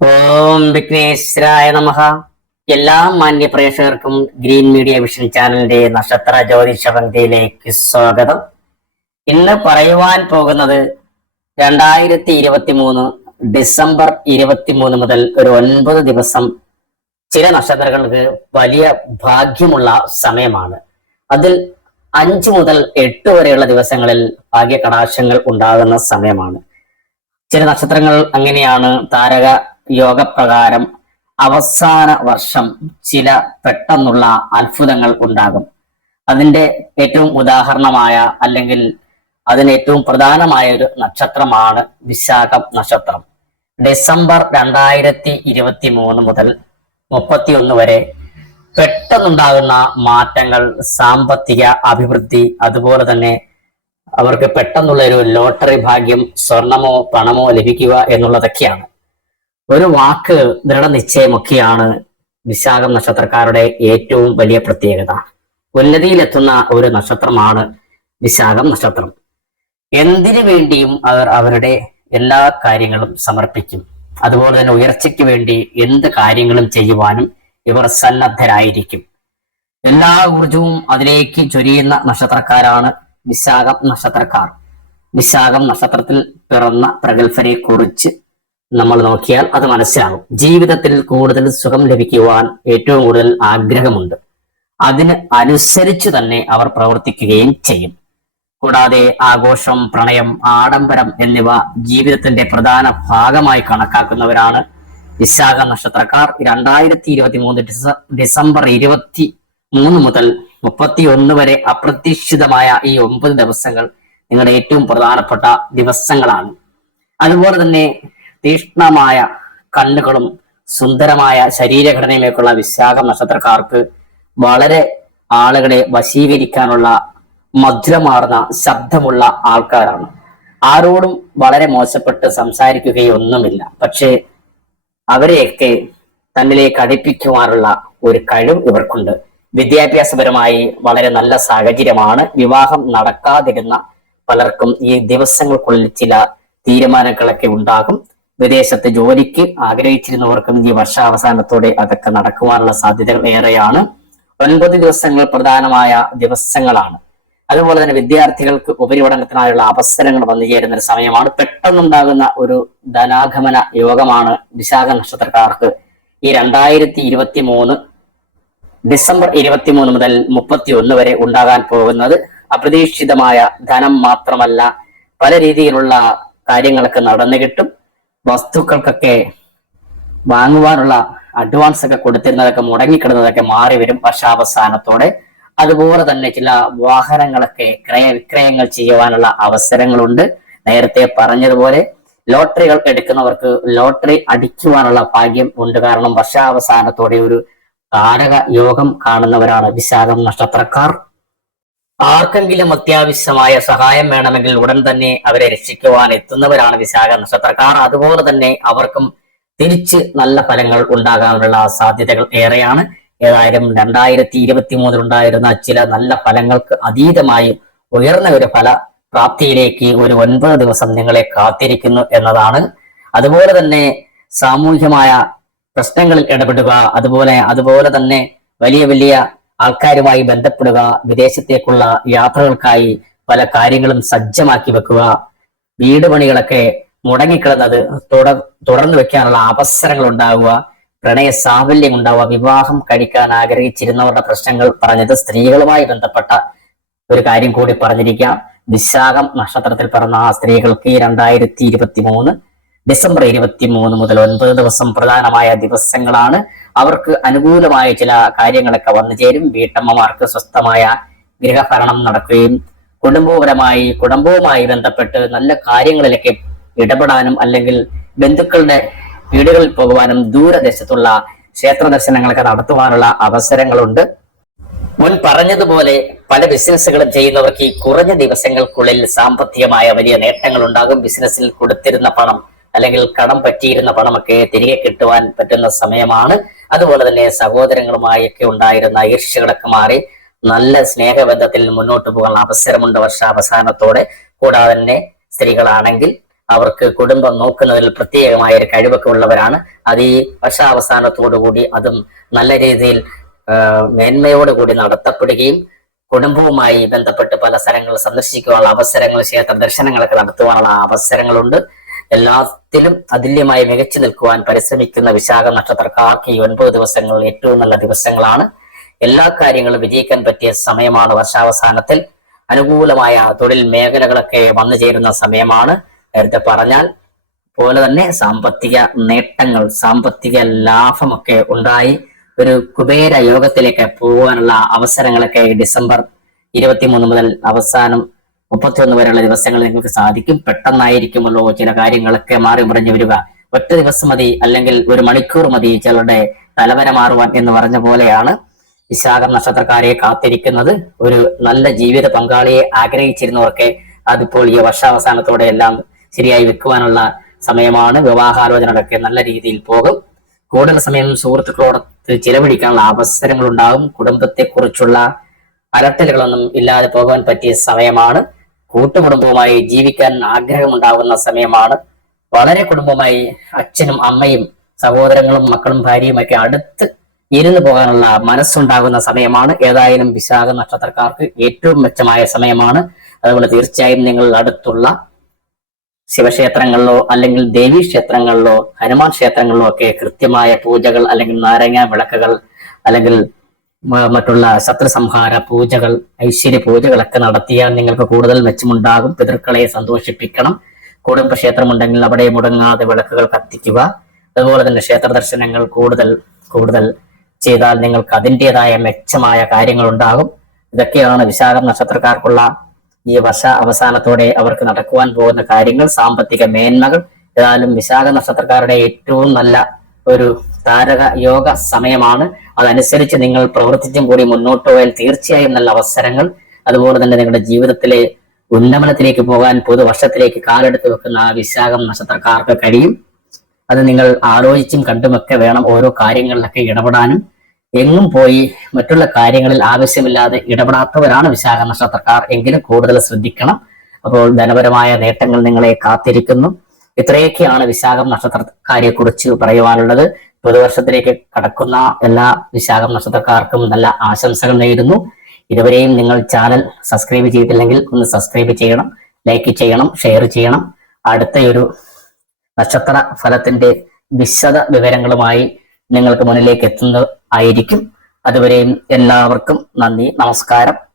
ഓം വിഘ്നേശ്വരായ നമഃ. എല്ലാ മാന്യ പ്രേക്ഷകർക്കും ഗ്രീൻ മീഡിയ വിഷൻ ചാനലിന്റെ നക്ഷത്ര ജ്യോതിഷ പങ്ക്തിയിലേക്ക് സ്വാഗതം. ഇന്ന് പറയുവാൻ പോകുന്നത് രണ്ടായിരത്തി ഇരുപത്തി മൂന്ന് ഡിസംബർ ഇരുപത്തി മൂന്ന് മുതൽ ഒരു ഒൻപത് ദിവസം ചില നക്ഷത്രങ്ങൾക്ക് വലിയ ഭാഗ്യമുള്ള സമയമാണ്. അതിൽ അഞ്ചു മുതൽ എട്ട് വരെയുള്ള ദിവസങ്ങളിൽ ഭാഗ്യ കടാശങ്ങൾ ഉണ്ടാകുന്ന സമയമാണ്. ചില നക്ഷത്രങ്ങൾ അങ്ങനെയാണ്. താരക യോഗപ്രകാരം അവസാന വർഷം ചില പെട്ടെന്നുള്ള അത്ഭുതങ്ങൾ ഉണ്ടാകും. അതിന്റെ ഏറ്റവും ഉദാഹരണമായ അല്ലെങ്കിൽ അതിന് ഏറ്റവും പ്രധാനമായ ഒരു നക്ഷത്രമാണ് വിശാഖം നക്ഷത്രം. ഡിസംബർ രണ്ടായിരത്തി ഇരുപത്തി മൂന്ന് മുതൽ മുപ്പത്തിയൊന്ന് വരെ പെട്ടെന്നുണ്ടാകുന്ന മാറ്റങ്ങൾ സാമ്പത്തിക അഭിവൃദ്ധി അതുപോലെ തന്നെ അവർക്ക് പെട്ടെന്നുള്ള ഒരു ലോട്ടറി ഭാഗ്യം സ്വർണമോ പണമോ ലഭിക്കുക എന്നുള്ളതൊക്കെയാണ്. ഒരു വാക്ക് ദൃഢനിശ്ചയമൊക്കെയാണ് വിശാഖം നക്ഷത്രക്കാരുടെ ഏറ്റവും വലിയ പ്രത്യേകത. ഉന്നതിയിലെത്തുന്ന ഒരു നക്ഷത്രമാണ് വിശാഖം നക്ഷത്രം. എന്തിനു വേണ്ടിയും അവർ അവരുടെ എല്ലാ കാര്യങ്ങളും സമർപ്പിക്കും. അതുപോലെ തന്നെ ഉയർച്ചയ്ക്ക് വേണ്ടി എന്ത് കാര്യങ്ങളും ചെയ്യുവാനും ഇവർ സന്നദ്ധരായിരിക്കും. എല്ലാ ഊർജവും അതിലേക്ക് ചൊരിയുന്ന നക്ഷത്രക്കാരാണ് വിശാഖം നക്ഷത്രക്കാർ. വിശാഖം നക്ഷത്രത്തിൽ പിറന്ന പ്രഗത്ഭരെ കുറിച്ച് നമ്മൾ നോക്കിയാൽ അത് മനസ്സിലാകും ജീവിതത്തിൽ കൂടുതൽ സുഖം ലഭിക്കുവാൻ ഏറ്റവും കൂടുതൽ ആഗ്രഹമുണ്ട്. അതിന് അനുസരിച്ച് തന്നെ അവർ പ്രവർത്തിക്കുകയും ചെയ്യും. കൂടാതെ ആഘോഷം പ്രണയം ആഡംബരം എന്നിവ ജീവിതത്തിന്റെ പ്രധാന ഭാഗമായി കണക്കാക്കുന്നവരാണ് വിശാഖ നക്ഷത്രക്കാർ. രണ്ടായിരത്തി ഇരുപത്തി മൂന്ന് ഡിസംബർ ഇരുപത്തി മൂന്ന് മുതൽ മുപ്പത്തി ഒന്ന് വരെ അപ്രതീക്ഷിതമായ ഈ ഒമ്പത് ദിവസങ്ങൾ നിങ്ങളുടെ ഏറ്റവും പ്രധാനപ്പെട്ട ദിവസങ്ങളാണ്. അതുപോലെ തന്നെ തീക്ഷ്ണമായ കണ്ണുകളും സുന്ദരമായ ശരീരഘടനയുമൊക്കെയുള്ള വിശാഖ നക്ഷത്രക്കാർക്ക് വളരെ ആളുകളെ വശീകരിക്കാനുള്ള മധുരമാർന്ന ശബ്ദമുള്ള ആൾക്കാരാണ്. ആരോടും വളരെ മോശപ്പെട്ട് സംസാരിക്കുകയൊന്നുമില്ല. പക്ഷേ അവരെയൊക്കെ തന്നിലേക്ക് അടുപ്പിക്കുവാനുള്ള ഒരു കഴിവ് ഇവർക്കുണ്ട്. വിദ്യാഭ്യാസപരമായി വളരെ നല്ല സാഹചര്യമാണ്. വിവാഹം നടക്കാതിരുന്ന പലർക്കും ഈ ദിവസങ്ങൾക്കുള്ളിൽ ചില തീരുമാനങ്ങളൊക്കെ ഉണ്ടാകും. വിദേശത്ത് ജോലിക്ക് ആഗ്രഹിച്ചിരുന്നവർക്കും ഈ വർഷാവസാനത്തോടെ അതൊക്കെ നടക്കുവാനുള്ള സാധ്യതകൾ ഏറെയാണ്. ഒൻപത് ദിവസങ്ങൾ പ്രധാനമായ ദിവസങ്ങളാണ്. അതുപോലെ തന്നെ വിദ്യാർത്ഥികൾക്ക് ഉപരിപഠനത്തിനായുള്ള അവസരങ്ങൾ വന്നു ചേരുന്ന ഒരു സമയമാണ്. പെട്ടെന്നുണ്ടാകുന്ന ഒരു ധനാഗമന യോഗമാണ് വിശാഖ നക്ഷത്രക്കാർക്ക് ഈ രണ്ടായിരത്തി ഇരുപത്തി മൂന്ന് ഡിസംബർ ഇരുപത്തിമൂന്ന് മുതൽ മുപ്പത്തി ഒന്ന് വരെ ഉണ്ടാകാൻ പോകുന്നത്. അപ്രതീക്ഷിതമായ ധനം മാത്രമല്ല പല രീതിയിലുള്ള കാര്യങ്ങളൊക്കെ നടന്നു കിട്ടും. വസ്തുക്കൾക്കൊക്കെ വാങ്ങുവാനുള്ള അഡ്വാൻസ് ഒക്കെ കൊടുത്തിരുന്നതൊക്കെ മുടങ്ങിക്കിടുന്നതൊക്കെ മാറി വരും വർഷാവസാനത്തോടെ. അതുപോലെ തന്നെ ചില വാഹനങ്ങളൊക്കെ ക്രയ വിക്രയങ്ങൾ ചെയ്യുവാനുള്ള അവസരങ്ങളുണ്ട്. നേരത്തെ പറഞ്ഞതുപോലെ ലോട്ടറികൾ എടുക്കുന്നവർക്ക് ലോട്ടറി അടിക്കുവാനുള്ള ഭാഗ്യം ഉണ്ട്. കാരണം വർഷാവസാനത്തോടെ ഒരു കാടക യോഗം കാണുന്നവരാണ് വിശാഖം നക്ഷത്രക്കാർ. ആർക്കെങ്കിലും അത്യാവശ്യമായ സഹായം വേണമെങ്കിൽ ഉടൻ തന്നെ അവരെ രക്ഷിക്കുവാൻ എത്തുന്നവരാണ് വിശാഖ നക്ഷത്രക്കാർ. അതുപോലെ തന്നെ അവർക്കും തിരിച്ച് നല്ല ഫലങ്ങൾ ഉണ്ടാകാനുള്ള സാധ്യതകൾ ഏറെയാണ്. ഏതായാലും രണ്ടായിരത്തി ഇരുപത്തി മൂന്നിലുണ്ടായിരുന്ന ചില നല്ല ഫലങ്ങൾക്ക് അതീതമായി ഉയർന്ന ഒരു ഫല പ്രാപ്തിയിലേക്ക് ഒരു ഒൻപത് ദിവസം നിങ്ങളെ കാത്തിരിക്കുന്നു എന്നതാണ്. അതുപോലെ തന്നെ സാമൂഹ്യമായ പ്രശ്നങ്ങളിൽ ഇടപെടുക അതുപോലെ അതുപോലെ തന്നെ വലിയ വലിയ ആൾക്കാരുമായി ബന്ധപ്പെടുക വിദേശത്തേക്കുള്ള യാത്രകൾക്കായി പല കാര്യങ്ങളും സജ്ജമാക്കി വെക്കുക വീട് പണികളൊക്കെ മുടങ്ങിക്കിടന്നത് തുടർ തുടർന്നു വെക്കാനുള്ള അവസരങ്ങൾ ഉണ്ടാവുക പ്രണയ സാഫല്യം ഉണ്ടാവുക വിവാഹം കഴിക്കാൻ ആഗ്രഹിച്ചിരുന്നവരുടെ പ്രശ്നങ്ങൾ പറഞ്ഞത് സ്ത്രീകളുമായി ബന്ധപ്പെട്ട ഒരു കാര്യം കൂടി പറഞ്ഞിരിക്കാം വിശാഖം നക്ഷത്രത്തിൽ പിറന്ന ആ സ്ത്രീകൾക്ക് രണ്ടായിരത്തി ഇരുപത്തി മൂന്ന് ഡിസംബർ ഇരുപത്തി മൂന്ന് മുതൽ ഒൻപത് ദിവസം പ്രധാനമായ ദിവസങ്ങളാണ്. അവർക്ക് അനുകൂലമായ ചില കാര്യങ്ങളൊക്കെ വന്നു ചേരും. വീട്ടമ്മമാർക്ക് സ്വസ്ഥമായ ഗൃഹഭരണം നടക്കുകയും കുടുംബപരമായി കുടുംബവുമായി ബന്ധപ്പെട്ട് നല്ല കാര്യങ്ങളിലൊക്കെ ഇടപെടാനും അല്ലെങ്കിൽ ബന്ധുക്കളുടെ വീടുകളിൽ പോകുവാനും ദൂരദേശത്തുള്ള ക്ഷേത്ര ദർശനങ്ങളൊക്കെ നടത്തുവാനുള്ള അവസരങ്ങളുണ്ട്. മുൻ പറഞ്ഞതുപോലെ പല ബിസിനസ്സുകളും ചെയ്യുന്നവർക്ക് ഈ കുറഞ്ഞ ദിവസങ്ങൾക്കുള്ളിൽ സാമ്പത്തികമായ വലിയ നേട്ടങ്ങൾ ഉണ്ടാകും ബിസിനസ്സിൽ കൊടുത്തിരുന്ന പണം അല്ലെങ്കിൽ കടം പറ്റിയിരുന്ന പണമൊക്കെ തിരികെ കിട്ടുവാൻ പറ്റുന്ന സമയമാണ്. അതുപോലെ തന്നെ സഹോദരങ്ങളുമായി ഒക്കെ ഉണ്ടായിരുന്ന ഈർഷ്യകളൊക്കെ മാറി നല്ല സ്നേഹബന്ധത്തിൽ മുന്നോട്ട് പോകാനുള്ള അവസരമുണ്ട് വർഷാവസാനത്തോടെ. കൂടാതെ തന്നെ സ്ത്രീകളാണെങ്കിൽ അവർക്ക് കുടുംബം നോക്കുന്നതിൽ പ്രത്യേകമായ ഒരു കഴിവൊക്കെ ഉള്ളവരാണ് അത് ഈ വർഷാവസാനത്തോടുകൂടി അതും നല്ല രീതിയിൽ മേന്മയോടുകൂടി നടത്തപ്പെടുകയും കുടുംബവുമായി ബന്ധപ്പെട്ട് പല സ്ഥലങ്ങൾ സന്ദർശിക്കുവാനുള്ള അവസരങ്ങൾ ക്ഷേത്ര ദർശനങ്ങളൊക്കെ നടത്തുവാനുള്ള അവസരങ്ങളുണ്ട്. എല്ലാത്തിലും അതുല്യമായി മികച്ചു നിൽക്കുവാൻ പരിശ്രമിക്കുന്ന വിശാഖ നക്ഷത്രക്കാർക്ക് ഈ ഒൻപത് ദിവസങ്ങൾ ഏറ്റവും നല്ല ദിവസങ്ങളാണ്. എല്ലാ കാര്യങ്ങളും വിജയിക്കാൻ പറ്റിയ സമയമാണ് വർഷാവസാനത്തിൽ. അനുകൂലമായ തൊഴിൽ മേഖലകളൊക്കെ വന്നു ചേരുന്ന സമയമാണ്. നേരത്തെ പറഞ്ഞാൽ പോലെ തന്നെ സാമ്പത്തിക നേട്ടങ്ങൾ സാമ്പത്തിക ലാഭമൊക്കെ ഉണ്ടായി. ഒരു കുബേര യോഗത്തിലേക്ക് പോകാനുള്ള അവസരങ്ങളൊക്കെ ഡിസംബർ ഇരുപത്തിമൂന്ന് മുതൽ അവസാനം മുപ്പത്തിയൊന്ന് വരെയുള്ള ദിവസങ്ങളിൽ നിങ്ങൾക്ക് സാധിക്കും. പെട്ടെന്നായിരിക്കുമല്ലോ ചില കാര്യങ്ങളൊക്കെ മാറി മറിഞ്ഞു വരിക. ഒറ്റ ദിവസം മതി അല്ലെങ്കിൽ ഒരു മണിക്കൂർ മതി ചിലരുടെ തലവര മാറുവാൻ എന്ന് പറഞ്ഞ പോലെയാണ് വിശാഖ നക്ഷത്രക്കാരെ കാത്തിരിക്കുന്നത്. ഒരു നല്ല ജീവിത പങ്കാളിയെ ആഗ്രഹിച്ചിരുന്നവർക്ക് അതിപ്പോൾ ഈ വർഷാവസാനത്തോടെ എല്ലാം ശരിയായി വെക്കുവാനുള്ള സമയമാണ്. വിവാഹാലോചനകളൊക്കെ നല്ല രീതിയിൽ പോകും. കൂടുതൽ സമയം സുഹൃത്തുക്കളോടൊത്ത് ചിലവഴിക്കാനുള്ള അവസരങ്ങൾ ഉണ്ടാകും കുടുംബത്തെക്കുറിച്ചുള്ള അലട്ടലുകളൊന്നും ഇല്ലാതെ പോകാൻ പറ്റിയ സമയമാണ്. കൂട്ടുകുടുംബവുമായി ജീവിക്കാൻ ആഗ്രഹമുണ്ടാകുന്ന സമയമാണ്. വളരെ കുടുംബമായി അച്ഛനും അമ്മയും സഹോദരങ്ങളും മക്കളും ഭാര്യയും ഒക്കെ അടുത്ത് ഇരുന്ന് പോകാനുള്ള മനസ്സുണ്ടാകുന്ന സമയമാണ്. ഏതായാലും വിശാഖ നക്ഷത്രക്കാർക്ക് ഏറ്റവും മെച്ചമായ സമയമാണ്. അതുകൊണ്ട് തീർച്ചയായും നിങ്ങൾ അടുത്തുള്ള ശിവക്ഷേത്രങ്ങളിലോ അല്ലെങ്കിൽ ദേവീ ക്ഷേത്രങ്ങളിലോ ഹനുമാൻ ക്ഷേത്രങ്ങളിലോ ഒക്കെ കൃത്യമായ പൂജകൾ അല്ലെങ്കിൽ നാരങ്ങ വിളക്കുകൾ അല്ലെങ്കിൽ മറ്റുള്ള മറ്റുള്ള ശത്രുസംഹാര പൂജകൾ ഐശ്വര്യ പൂജകളൊക്കെ നടത്തിയാൽ നിങ്ങൾക്ക് കൂടുതൽ മെച്ചമുണ്ടാകും. പിതൃക്കളെ സന്തോഷിപ്പിക്കണം. കുടുംബക്ഷേത്രമുണ്ടെങ്കിൽ അവിടെ മുടങ്ങാതെ വിളക്കുകൾ കത്തിക്കുക. അതുപോലെ തന്നെ ക്ഷേത്ര ദർശനങ്ങൾ കൂടുതൽ കൂടുതൽ ചെയ്താൽ നിങ്ങൾക്ക് അതിന്റെതായ മെച്ചമായ കാര്യങ്ങൾ ഉണ്ടാകും ഇതൊക്കെയാണ് വിശാഖം നക്ഷത്രക്കാർക്കുള്ള ഈ വർഷ അവസാനത്തോടെ അവർക്ക് നടക്കുവാൻ പോകുന്ന കാര്യങ്ങൾ സാമ്പത്തിക മേന്മകൾ ഏതായാലും വിശാഖ നക്ഷത്രക്കാരുടെ ഏറ്റവും നല്ല ഒരു താരക യോഗ സമയമാണ്. അതനുസരിച്ച് നിങ്ങൾ പ്രവർത്തിച്ചും കൂടി മുന്നോട്ട് പോയാൽ തീർച്ചയായും നല്ല അവസരങ്ങൾ. അതുപോലെ തന്നെ നിങ്ങളുടെ ജീവിതത്തിലെ ഉന്നമനത്തിലേക്ക് പോകാൻ പുതുവർഷത്തിലേക്ക് കാലെടുത്ത് വെക്കുന്ന ആ വിശാഖം നക്ഷത്രക്കാർക്ക് കഴിയും. അത് നിങ്ങൾ ആലോചിച്ചും കണ്ടുമൊക്കെ വേണം ഓരോ കാര്യങ്ങളിലൊക്കെ ഇടപെടാനും. എങ്ങും പോയി മറ്റുള്ള കാര്യങ്ങളിൽ ആവശ്യമില്ലാതെ ഇടപെടാത്തവരാണ് വിശാഖ നക്ഷത്രക്കാർ എങ്കിലും കൂടുതൽ ശ്രദ്ധിക്കണം. അപ്പോൾ ധനപരമായ നേട്ടങ്ങൾ നിങ്ങളെ കാത്തിരിക്കുന്നു. ഇത്രയൊക്കെയാണ് വിശാഖം നക്ഷത്രക്കാരെ കുറിച്ച് പറയുവാനുള്ളത്. പുതുവർഷത്തിലേക്ക് കടക്കുന്ന എല്ലാ വിശാഖം നക്ഷത്രക്കാർക്കും നല്ല ആശംസകൾ നേരുന്നു. ഇതുവരെയും നിങ്ങൾ ചാനൽ സബ്സ്ക്രൈബ് ചെയ്തിട്ടില്ലെങ്കിൽ ഒന്ന് സബ്സ്ക്രൈബ് ചെയ്യണം ലൈക്ക് ചെയ്യണം ഷെയർ ചെയ്യണം. അടുത്തയൊരു നക്ഷത്ര ഫലത്തിന്റെ വിശദ വിവരങ്ങളുമായി നിങ്ങൾക്ക് മുന്നിലേക്ക് എത്തുന്നത് ആയിരിക്കും. അതുവരെയും എല്ലാവർക്കും നന്ദി നമസ്കാരം.